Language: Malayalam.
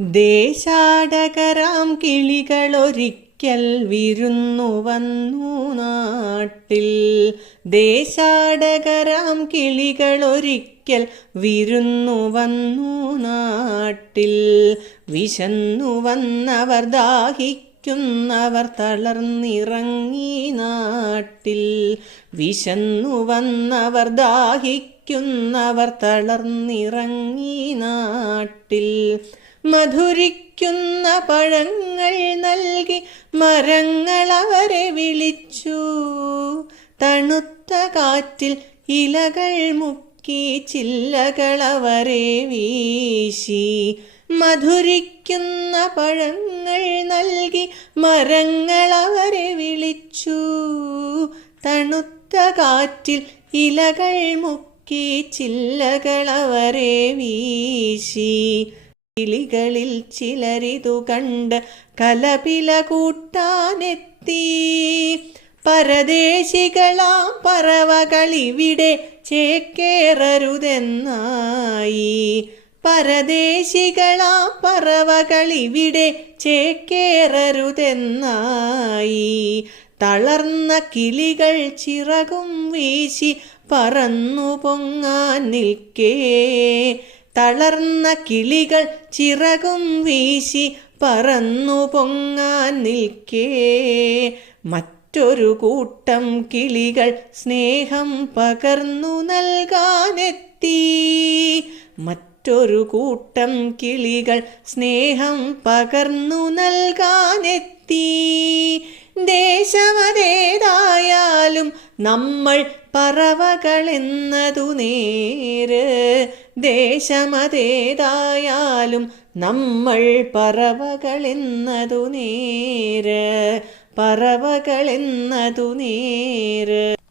ദേശാടകരാം കിളികളൊരിക്കൽ വിരുന്നു വന്നു നാട്ടിൽ. ദേശാടകരാം കിളികളൊരിക്കൽ വിരുന്നു വന്നു നാട്ടിൽ. വിശന്നു വന്നവർ ദാഹിക്കുന്നവർ തളർന്നിറങ്ങി നാട്ടിൽ. വിശന്നു വന്നവർ ദാഹിക്കുന്നവർ തളർന്നിറങ്ങി നാട്ടിൽ. മധുരിക്കുന്ന പഴങ്ങൾ നൽകി മരങ്ങൾ അവരെ വിളിച്ചു. തണുത്ത കാറ്റിൽ ഇലകൾ മുക്കി ചില്ലകൾ അവരെ വീശി. മധുരിക്കുന്ന പഴങ്ങൾ നൽകി മരങ്ങൾ അവരെ വിളിച്ചു. തണുത്ത കാറ്റിൽ ഇലകൾ മുക്കി ചില്ലകൾ അവരെ വീശി. കിളികളിൽ ചിലരിതു കണ്ട് കലപില കൂട്ടാനെത്തി. പരദേശികളാം പറവകളിവിടെ ചേക്കേറരുതെന്നായി. പരദേശികളാം പറവകളിവിടെ ചേക്കേറരുതെന്നായി. തളർന്ന കിളികൾ ചിറകും വീശി പറന്നു പൊങ്ങാൻ നിൽക്കേ. തളർന്ന കിളികൾ ചിറകും വീശി പറന്നു പൊങ്ങാൻ നിൽക്കേ. മറ്റൊരു കൂട്ടം കിളികൾ സ്നേഹം പകർന്നു നൽകാനെത്തി. മറ്റൊരു കൂട്ടം കിളികൾ സ്നേഹം പകർന്നു നൽകാനെത്തി. ദേശമതേതായാലും നമ്മൾ പറവകളെന്നതു നേര്. ദേശമതേതായാലും നമ്മൾ പറവകളെന്നതു നേര്. പറവകളെന്നതു നേര്.